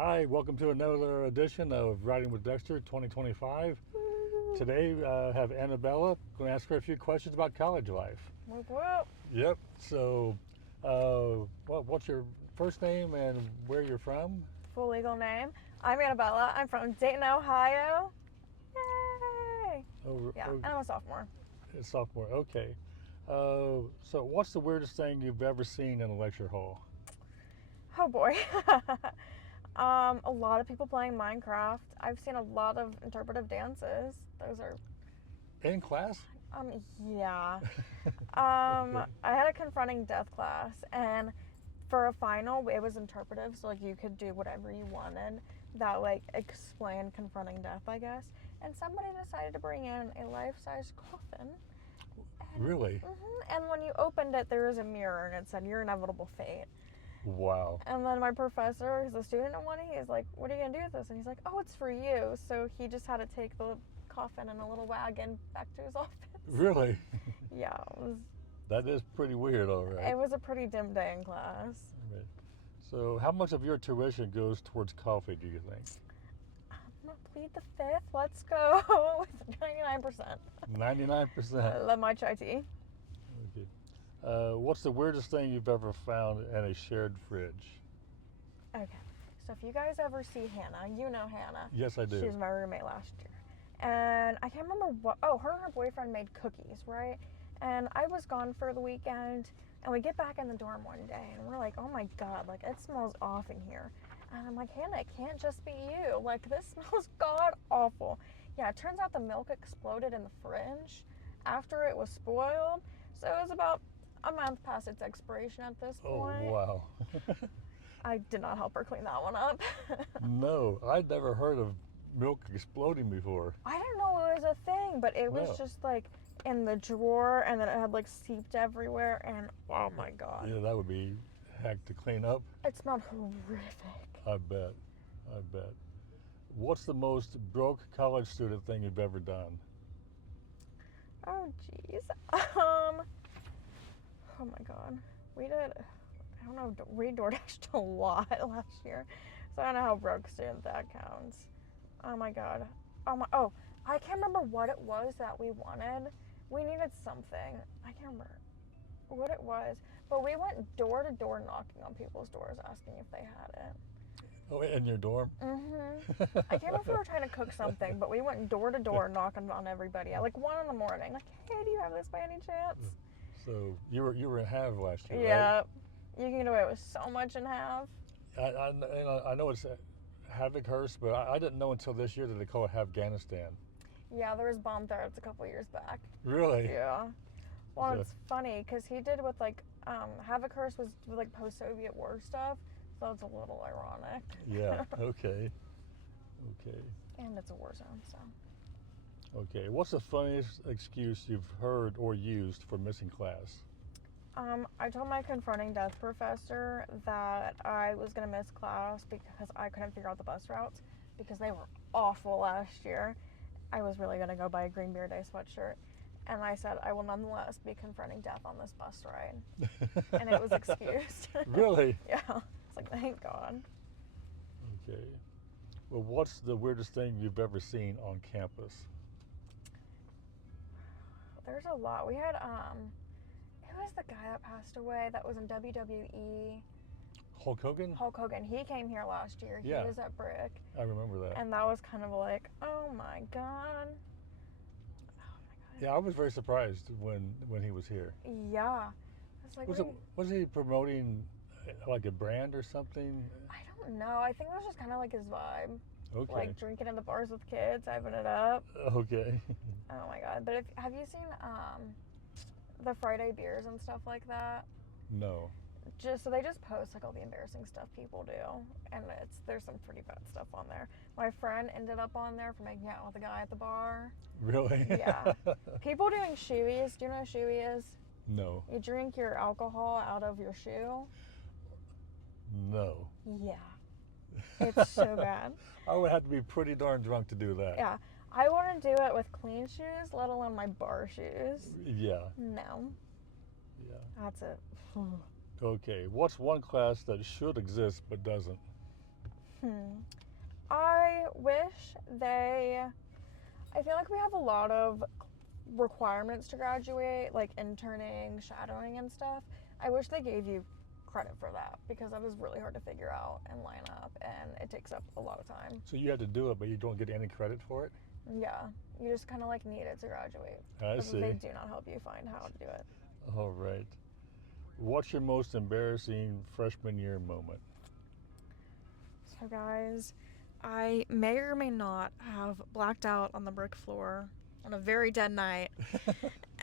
Hi, welcome to another edition of Riding with Dexter 2025. Today I have Annabella. Going to ask her a few questions about college life. Whoop whoop. Yep. So, what's your first name and where you're from? Full legal name. I'm Annabella. I'm from Dayton, Ohio. Yay! Oh, Yeah, oh, and I'm a sophomore. sophomore. Okay. So, what's the weirdest thing you've ever seen in a lecture hall? Oh boy. A lot of people playing Minecraft. I've seen a lot of interpretive dances. Those are, In class? yeah. Okay. I had a confronting death class, and for a final, it was interpretive, so like you could do whatever you wanted that like explained confronting death, I guess. And somebody decided to bring in a life-size coffin. Really? And when you opened it, there was a mirror, and it said your inevitable fate. Wow. And then my professor, who's a student in one, he's like, "What are you gonna do with this?" And he's like, "Oh, it's for you." So he just had to take the coffin in a little wagon back to his office. Really? Yeah, That is pretty weird, all right. it was a pretty dim day in class. Right. So, how much of your tuition goes towards coffee, do you think? I'm gonna plead the fifth. Let's go with 99%. 99%. I love my chai tea. Okay. What's the weirdest thing you've ever found in a shared fridge? Okay, so if you guys ever see Hannah, you know Hannah. Yes, I do. She was my roommate last year. And I can't remember what, her and her boyfriend made cookies, right? And I was gone for the weekend, and we get back in the dorm one day, and we're like, oh my God, like it smells off in here. And I'm like, Hannah, it can't just be you. Like this smells god awful. Yeah, it turns out the milk exploded in the fridge after it was spoiled. So it was about a month past its expiration at this Oh, point. wow. I did not help her clean that one up. No, I'd never heard of milk exploding before. I didn't know it was a thing, but it was No. just like in the drawer, and then it had like seeped everywhere, and oh my God. Yeah, that would be heck to clean up. It smelled horrific. I bet. I bet. What's the most broke college student thing you've ever done? Oh jeez. Oh my God. We did, I don't know, we DoorDashed a lot last year, so I don't know how broke student that counts. Oh my God. Oh, I can't remember what it was that we wanted. We needed something. I can't remember what it was, but we went door to door knocking on people's doors asking if they had it. Oh, in your dorm? I can't remember if we were trying to cook something, but we went door to door knocking on everybody at like 1 a.m. Like, hey, do you have this by any chance? So you were in Hav last year, Yeah, right? you can get away with so much in half. I know it's Havocurse, but I didn't know until this year that they call it Afghanistan. Yeah, there was bomb threats a couple years back. Really? Yeah. Well, So- it's funny because he did with like Havocurse was with like post-Soviet war stuff, so it's a little ironic. Yeah. Okay. Okay. And it's a war zone, so. Okay. What's the funniest excuse you've heard or used for missing class? I told my confronting death professor that I was gonna miss class because I couldn't figure out the bus routes because they were awful last year. I was really gonna go buy a Green Beer Day sweatshirt, and I said I will nonetheless be confronting death on this bus ride, and it was excused. Really? Yeah, it's like thank God. Okay. Well, what's the weirdest thing you've ever seen on campus? There's a lot. We had who was the guy that passed away that was in WWE? Hulk Hogan? Hulk Hogan. He came here last year. He Yeah. was at Brick. I remember that. And that was kind of like, oh my God. Oh my God. Yeah, I was very surprised when he was here. Yeah. It's like, Was he promoting like a brand or something? I don't know. I think it was just kind of like his vibe. Okay. Like drinking in the bars with kids, hyping it up. Okay. Oh my God. But have you seen the Friday beers and stuff like that? No. So they just post like all the embarrassing stuff people do, and there's some pretty bad stuff on there. My friend ended up on there for making out with a guy at the bar. Really? Yeah. People doing shoeies. Do you know what a shoey is? No. You drink your alcohol out of your shoe. No. Yeah. It's so bad. I would have to be pretty darn drunk to do that. Yeah. I wouldn't do it with clean shoes, let alone my bar shoes. Yeah. No. Yeah. That's it. Okay. What's one class that should exist but doesn't? I wish I feel like we have a lot of requirements to graduate, like interning, shadowing, and stuff. I wish they gave you credit for that because that was really hard to figure out and line up, and it takes up a lot of time. So you have to do it, but you don't get any credit for it? Yeah, you just kind of like need it to graduate. I But see. they do not help you find how to do it. All right. What's your most embarrassing freshman year moment? So, guys, I may or may not have blacked out on the brick floor on a very dead night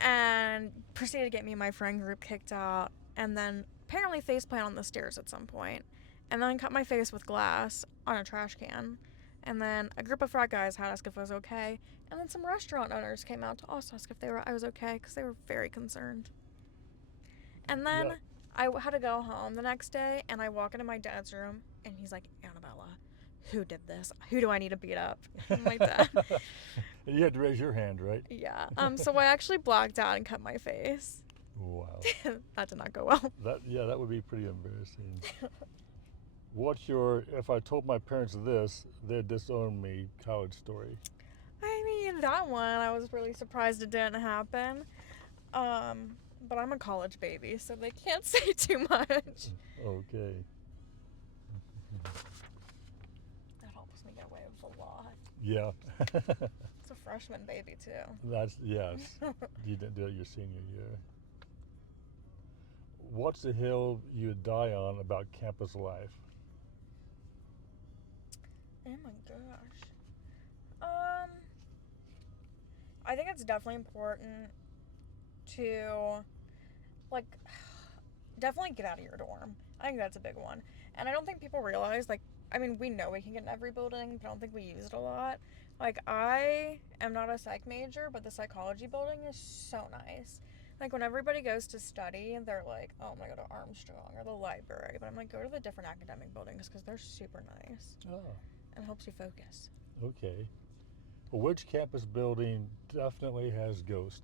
and proceeded to get me and my friend group kicked out, and then apparently faceplant on the stairs at some point, and then cut my face with glass on a trash can. And then a group of frat guys had asked if I was okay, and then some restaurant owners came out to also ask if I was okay because they were very concerned. And then Yep. I had to go home the next day, and I walk into my dad's room, and he's like, Annabella, who did this? Who do I need to beat up? I'm like that. You had to raise your hand, right? Yeah. So I actually blacked out and cut my face. Wow. That did not go well. That would be pretty embarrassing. What's your, if I told my parents this, they'd disown me college story? I mean, that one, I was really surprised it didn't happen. But I'm a college baby, so they can't say too much. Okay. That helps me get away with a lot. Yeah. It's a freshman baby, too. Yes. You didn't do it your senior year. What's the hill you'd die on about campus life? Oh my gosh. I think it's definitely important to, like, definitely get out of your dorm. I think that's a big one. And I don't think people realize, like, I mean, we know we can get in every building, but I don't think we use it a lot. Like, I am not a psych major, but the psychology building is so nice. Like, when everybody goes to study, they're like, oh, I'm going to go to Armstrong or the library. But I'm like, go to the different academic buildings because they're super nice. Oh, And it helps you focus. okay. Well, which campus building definitely has ghosts?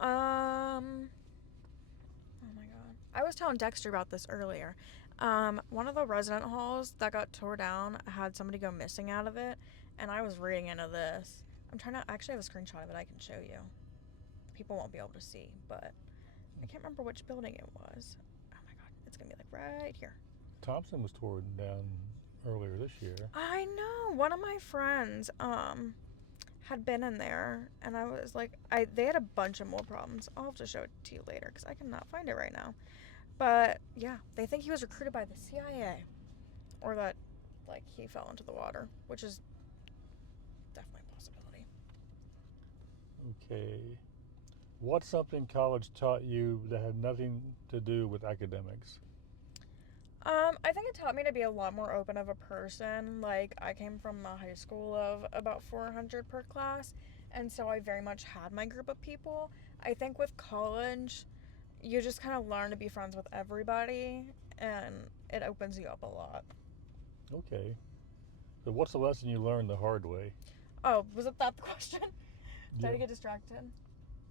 Oh my god. I was telling Dexter about this earlier. One of the resident halls that got tore down had somebody go missing out of it, and I was reading into this. I'm trying to actually have a screenshot of it I can show you. People won't be able to see, but I can't remember which building it was. Oh my god, it's gonna be like right here. Thompson was torn down earlier this year. I know. One of my friends had been in there, and I was like, they had a bunch of more problems. I'll have to show it to you later because I cannot find it right now. But yeah, they think he was recruited by the CIA, or that like he fell into the water, which is definitely a possibility. Okay. What's something college taught you that had nothing to do with academics? I think it taught me to be a lot more open of a person. Like, I came from a high school of about 400 per class, and so I very much had my group of people. I think with college, you just kind of learn to be friends with everybody, and it opens you up a lot. Okay. So what's the lesson you learned the hard way? Oh, was it that the question? Did I get distracted?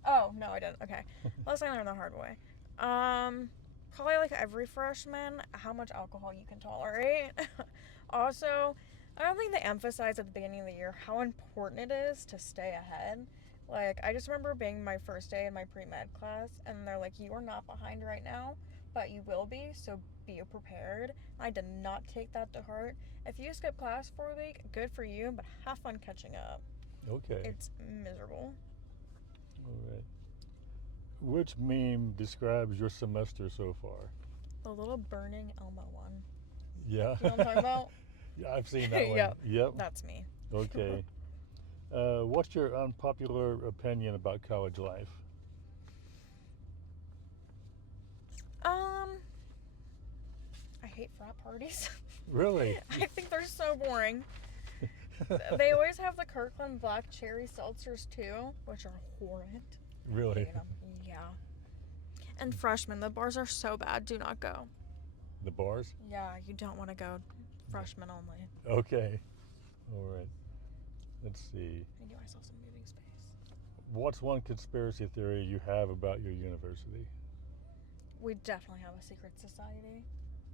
Oh, no, I didn't. Okay. Lesson I learned the hard way. Probably like every freshman, how much alcohol you can tolerate. Also, I don't think they emphasize at the beginning of the year how important it is to stay ahead. Like, I just remember being my first day in my pre-med class, and they're like, you are not behind right now, but you will be, so be prepared. I did not take that to heart. If you skip class for a week, good for you, but have fun catching up. Okay. It's miserable. All right. Which meme describes your semester so far? The little burning Elmo one. Yeah. You know what I'm talking about? Yeah, I've seen that one. Yep. That's me. Okay. What's your unpopular opinion about college life? I hate frat parties. Really? I think they're so boring. They always have the Kirkland black cherry seltzers too, which are horrid. Really? Hate 'em. Yeah. And freshmen, the bars are so bad. Do not go. The bars? Yeah, you don't want to go. Freshmen only. Okay. All right. Let's see. I knew I saw some moving space. What's one conspiracy theory you have about your university? We definitely have a secret society.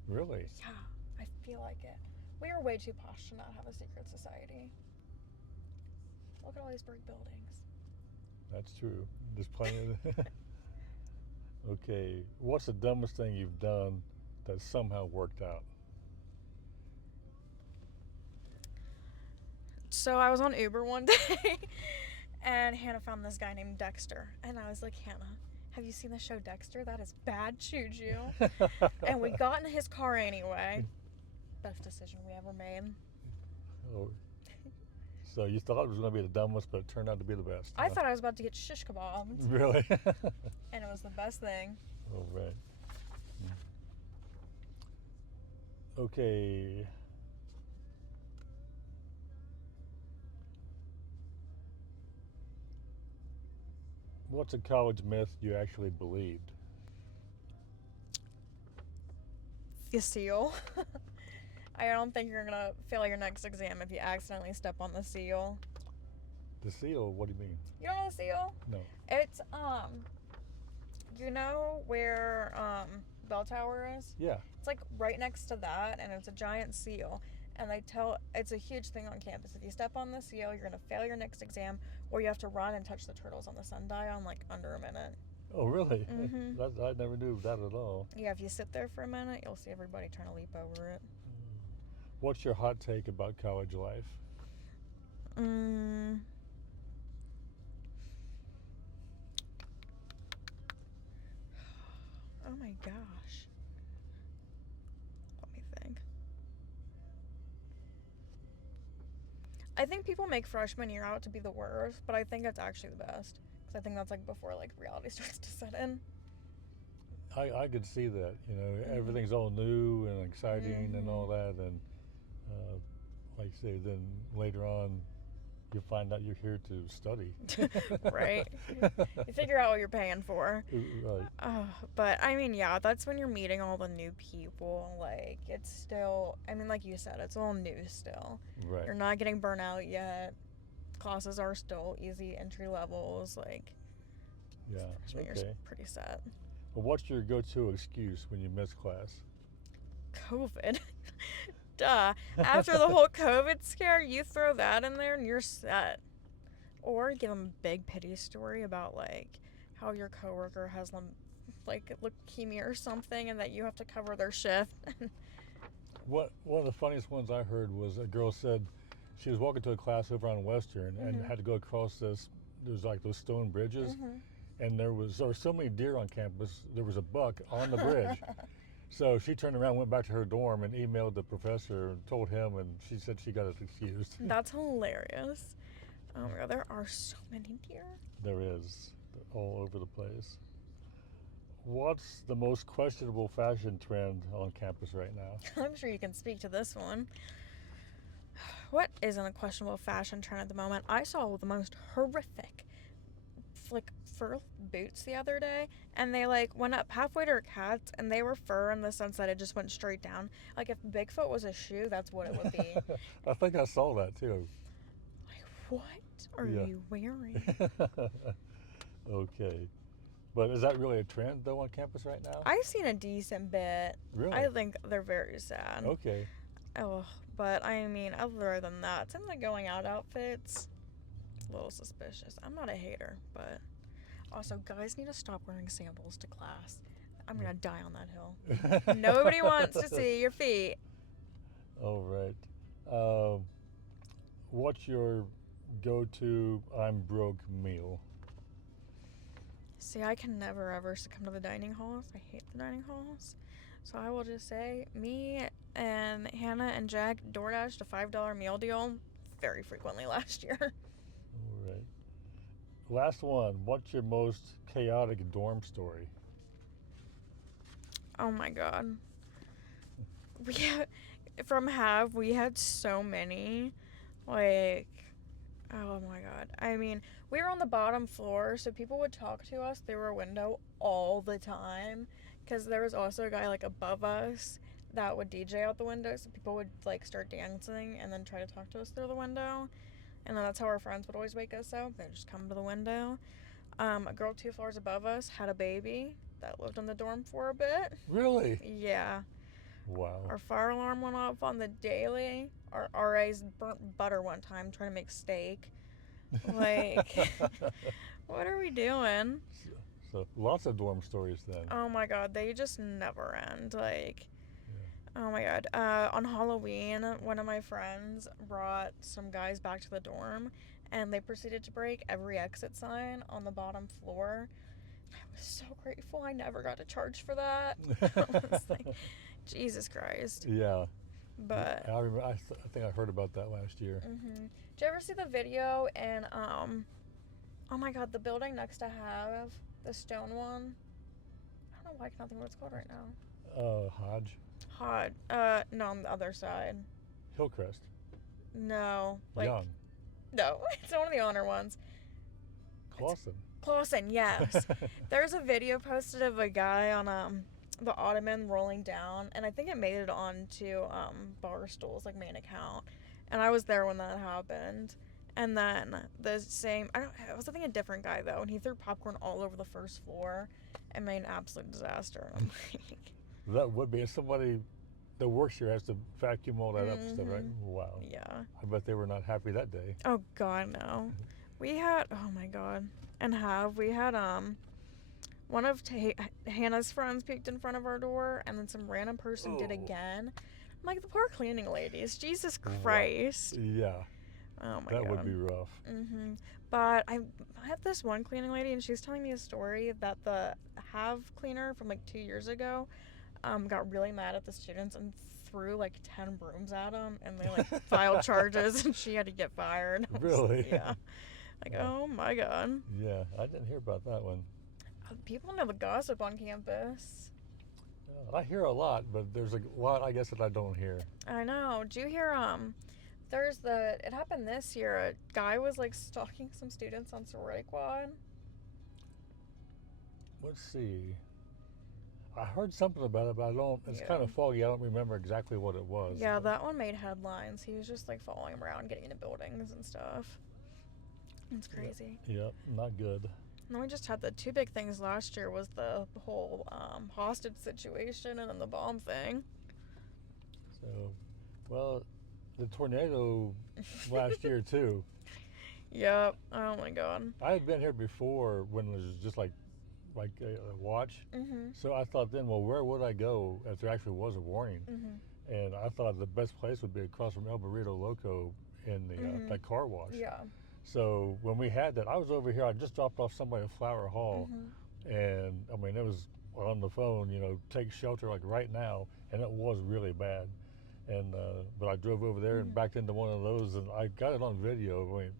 Really? Yeah, I feel like it. We are way too posh to not have a secret society. Look at all these brick buildings. That's true. There's plenty of. Okay, what's the dumbest thing you've done that somehow worked out? So I was on Uber one day, and Hannah found this guy named Dexter. And I was like, Hannah, have you seen the show Dexter? That is bad juju. And we got in his car anyway. Best decision we ever made. Oh, so you thought it was going to be the dumbest, but it turned out to be the best. I thought I was about to get shish kebabbed. Really? And it was the best thing. All right. Okay. What's a college myth you actually believed? The seal. I don't think you're gonna fail your next exam if you accidentally step on the seal. The seal? What do you mean? You don't know the seal? No. It's you know where bell tower is? Yeah. It's like right next to that, and it's a giant seal. And it's a huge thing on campus. If you step on the seal, you're gonna fail your next exam, or you have to run and touch the turtles on the sundial in like under a minute. Oh, really? Mm-hmm. I never knew that at all. Yeah, if you sit there for a minute, you'll see everybody trying to leap over it. What's your hot take about college life? Oh my gosh. Let me think. I think people make freshman year out to be the worst, but I think it's actually the best. Because I think that's like before like reality starts to set in. I could see that. You know, everything's all new and exciting and all that, and like you say, then later on, you find out you're here to study. Right. You figure out what you're paying for. Right. But I mean, yeah, that's when you're meeting all the new people. Like, it's still, I mean, like you said, it's all new still. Right. You're not getting burnt out yet. Classes are still easy entry levels. Like, Yeah. freshman year's pretty set. Well, what's your go-to excuse when you miss class? COVID. Duh. After the whole COVID scare, you throw that in there and you're set. Or give them a big pity story about, like, how your coworker has, like, leukemia or something and that you have to cover their shift. One of the funniest ones I heard was a girl said she was walking to a class over on Western and had to go across this, there's like those stone bridges, and there were so many deer on campus, there was a buck on the bridge. So she turned around, went back to her dorm, and emailed the professor and told him, and she said she got us excused. That's hilarious. Oh my god, there are so many deer. There is, all over the place. What's the most questionable fashion trend on campus right now? I'm sure you can speak to this one. What isn't a questionable fashion trend at the moment? I saw the most horrific, like, fur boots the other day, and they like went up halfway to her cats, and they were fur in the sense that it just went straight down. Like, if Bigfoot was a shoe, that's what it would be. I think I saw that too. Like, what are you wearing? Okay. But is that really a trend though on campus right now? I've seen a decent bit. Really? I think they're very sad. Okay. Oh, but I mean, other than that, some of the going out outfits, a little suspicious. I'm not a hater, but also, guys need to stop wearing sandals to class. I'm gonna die on that hill. Nobody wants to see your feet. All right. What's your go-to I'm broke meal? See, I can never ever succumb to the dining halls. I hate the dining halls. So I will just say, me and Hannah and Jack DoorDashed a $5 meal deal very frequently last year. All right. Last one. What's your most chaotic dorm story? Oh my god. We had so many. Like, oh my god. I mean, we were on the bottom floor, so people would talk to us through our window all the time. Because there was also a guy, like, above us that would DJ out the window, so people would, like, start dancing and then try to talk to us through the window. And then that's how our friends would always wake us up. They'd just come to the window. A girl 2 floors above us had a baby that lived in the dorm for a bit. Really? Yeah. Wow. Our fire alarm went off on the daily. Our RAs burnt butter one time trying to make steak. Like, what are we doing? So lots of dorm stories then. Oh my god, they just never end. Like, Yeah. oh my god. On Halloween, one of my friends brought some guys back to the dorm, and they proceeded to break every exit sign on the bottom floor. I was so grateful I never got to charge for that. I was like, Jesus Christ. Yeah. But I remember. I think I heard about that last year. did you ever see the video in oh my god, the building next to Have, the stone one? I don't know why I cannot think of what it's called right now. Hodge. No, on the other side. Hillcrest. No, like Young. no, it's one of the honor ones. Clausen, yes. There's a video posted of a guy on the ottoman rolling down, and I think it made it onto Barstool's like main account, and I was there when that happened. And then the same, I was thinking a different guy though, and he threw popcorn all over the first floor and made an absolute disaster. And I'm like, that would be, if somebody that works here has to vacuum all that up and stuff, right? Wow. yeah. I bet they were not happy that day. Oh god, no. We had, oh my god, we had one of Hannah's friends peeked in front of our door, and then some random person did again. I'm like, the poor cleaning ladies, Jesus Christ. Yeah. Oh my god. That would be rough. But I had this one cleaning lady, and she was telling me a story that the Have cleaner from like 2 years ago got really mad at the students and threw like 10 brooms at them, and they like filed charges, and she had to get fired. Really? Yeah. Like, oh my god. Yeah, I didn't hear about that one. People know the gossip on campus. I hear a lot, but there's a lot, I guess, that I don't hear. I know. Do you hear, it happened this year. A guy was like stalking some students on sorority quad. Let's see. I heard something about it, but it's kind of foggy. I don't remember exactly what it was. Yeah, that one made headlines. He was just like following around, getting into buildings and stuff. It's crazy. Yep, not good. And then we just had the two big things last year was the whole hostage situation and then the bomb thing. So, well, the tornado last year too. Yep. Oh my god. I had been here before when it was just like a watch. So I thought then, well, where would I go if there actually was a warning? And I thought the best place would be across from El Burrito Loco in the that car wash. Yeah. So when we had that, I was over here. I just dropped off somebody at Flower Hall, and I mean it was on the phone. Take shelter like right now, and it was really bad. And but I drove over there and backed into one of those, and I got it on video. I mean,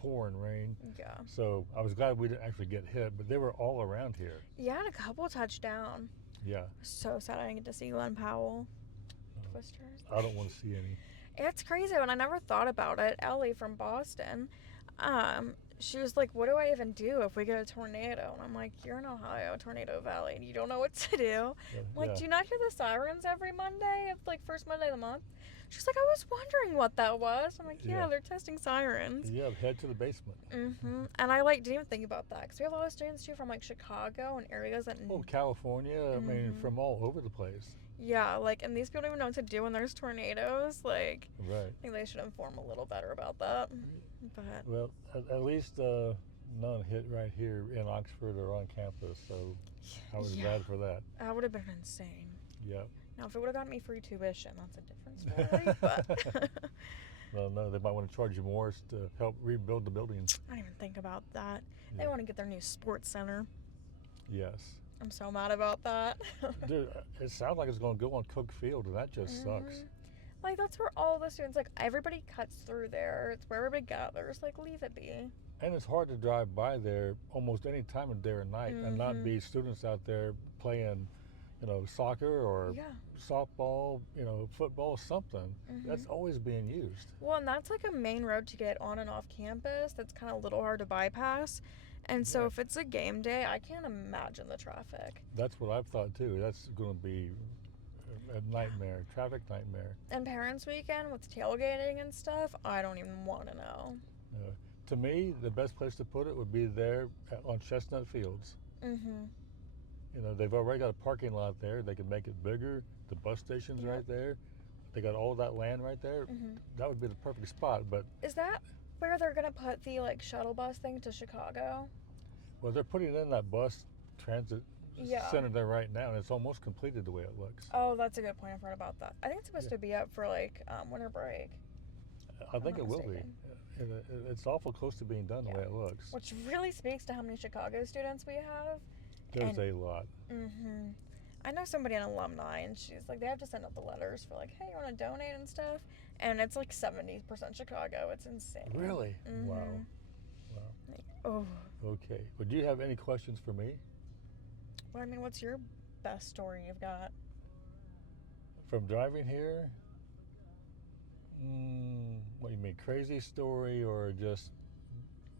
pouring rain. Yeah. So I was glad we didn't actually get hit, but they were all around here. Yeah, and a couple touched down. Yeah. So sad I didn't get to see Glenn Powell. Twisters. I don't want to see any. It's crazy, and I never thought about it. Ellie from Boston, she was like, what do I even do if we get a tornado? And I'm like, you're in Ohio, Tornado Valley, and you don't know what to do. Yeah, I'm like, do you not hear the sirens every Monday, first Monday of the month? She's like, I was wondering what that was. I'm like, yeah. They're testing sirens. Yeah, head to the basement. And I didn't even think about that, because we have a lot of students too from Chicago and areas that. Oh, California. I mean, from all over the place. Yeah, and these people don't even know what to do when there's tornadoes. Right. I think they should inform a little better about that. But well, at least none hit right here in Oxford or on campus, so I was glad for that. That would have been insane. Yep. Now, if it would have gotten me free tuition, that's a different story. But no, they might want to charge you more to help rebuild the buildings. I didn't even think about that. They want to get their new sports center. Yes. I'm so mad about that. Dude, it sounds like it's going to go on Cook Field, and that just sucks. That's where all the students, everybody cuts through there. It's where everybody gathers. Leave it be. And it's hard to drive by there almost any time of day or night and not be students out there playing, soccer or softball, football, something. That's always being used. Well, and that's a main road to get on and off campus. That's kind of a little hard to bypass. And so if it's a game day, I can't imagine the traffic. That's what I've thought too. That's going to be a nightmare, traffic nightmare. And Parents' Weekend with tailgating and stuff, I don't even want to know. To me, the best place to put it would be there on Chestnut Fields. They've already got a parking lot there. They can make it bigger, the bus stations Yep. right there. They got all that land right there. That would be the perfect spot. But Is that where they're gonna put the like shuttle bus thing to Chicago? well, they're putting in that bus transit Yeah. center there right now, and it's almost completed the way it looks. Oh, that's a good point. I've heard about that. I think it's supposed to be up for like winter break. I think not it will be. mistaken. It's awful close to being done the way it looks. Which really speaks to how many Chicago students we have. There's and- a lot. I know somebody, an alumni, and she's like, they have to send out the letters for like, hey, you want to donate and stuff, and it's like 70% Chicago. It's insane. Really? Wow. Wow. Like, oh. Okay. Well, do you have any questions for me? Well, I mean, what's your best story you've got? From driving here? What do you mean, crazy story or just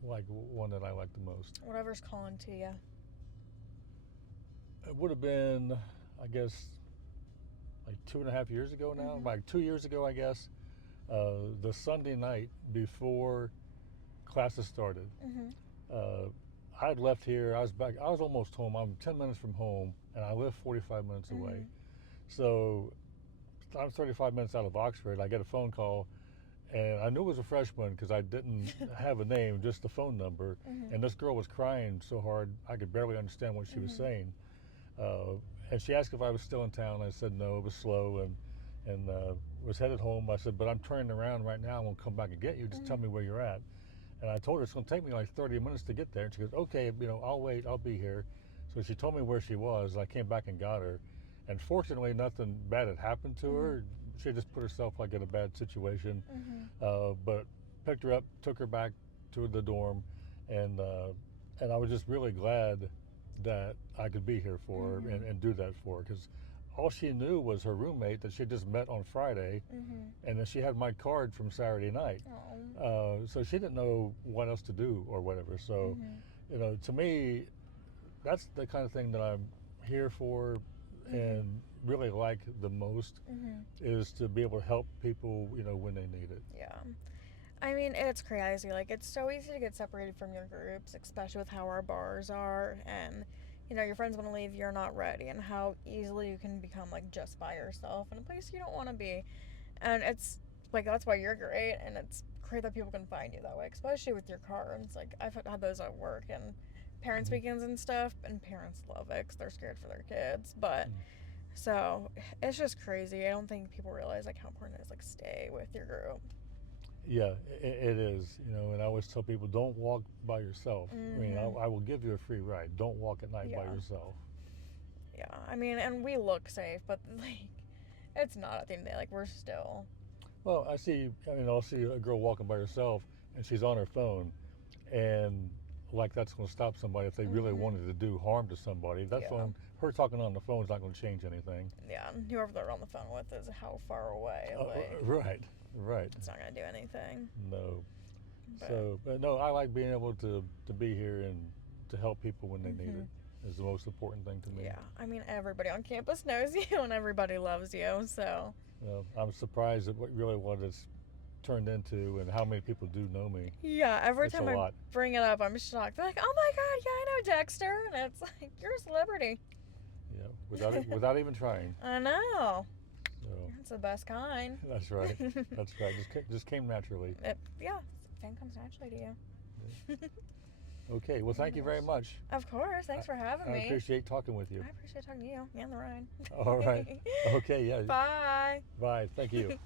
like one that I like the most? Whatever's calling to you. It would have been, I guess, like 2.5 years ago now. Like 2 years ago, I guess. The Sunday night before classes started. I had left here. I was back. I was almost home. I'm 10 minutes from home, and I live 45 minutes away. So I'm 35 minutes out of Oxford. I get a phone call, and I knew it was a freshman because I didn't have a name, just the phone number. And this girl was crying so hard I could barely understand what she was saying. And she asked if I was still in town. I said no, it was slow, and was headed home. I said, but I'm turning around right now. I'm gonna come back and get you. Just tell me where you're at. And I told her it's gonna take me like 30 minutes to get there. And she goes, okay, I'll wait. I'll be here. So she told me where she was. I came back and got her. And fortunately, nothing bad had happened to her. She just put herself like in a bad situation. But picked her up, took her back to the dorm, and I was just really glad that I could be here for her and do that for her, because all she knew was her roommate that she just met on Friday, and then she had my card from Saturday night. So she didn't know what else to do or whatever. So, to me, that's the kind of thing that I'm here for and really like the most, is to be able to help people, when they need it. Yeah. I mean, it's crazy. Like, it's so easy to get separated from your groups, especially with how our bars are. And, your friends want to leave, you're not ready. And how easily you can become, like, just by yourself in a place you don't want to be. And it's, like, that's why you're great. And it's great that people can find you that way, especially with your cards. Like, I've had those at work and parents' weekends and stuff. And parents love it because they're scared for their kids. But, so, it's just crazy. I don't think people realize, like, how important it is, like, stay with your group. Yeah, it is, and I always tell people, don't walk by yourself. I mean, I will give you a free ride. Don't walk at night by yourself. Yeah, I mean, and we look safe, but, like, it's not at the end of the day. Like, we're still... Well, I'll see a girl walking by herself, and she's on her phone, and, like, that's going to stop somebody if they really wanted to do harm to somebody. That phone, her talking on the phone is not going to change anything. Yeah, and whoever they're on the phone with is how far away. Right. It's not going to do anything. No. But, But no, I like being able to be here and to help people when they need it. Is the most important thing to me. Yeah, I mean, everybody on campus knows you and everybody loves you, so. I'm surprised at what it's turned into and how many people do know me. Yeah, every It's time a I lot. bring it up, I'm shocked. They're like, oh my God, yeah, I know Dexter. And it's like, you're a celebrity. Yeah, without even trying. I know. So, It's the best kind. that's right. That's right. Just came naturally. Fame comes naturally to you. Okay, well, thank you very much. Of course. Thanks for having me. I appreciate talking with you. I appreciate talking to you and the ride. All right. Okay, yeah. Bye. Bye. Thank you.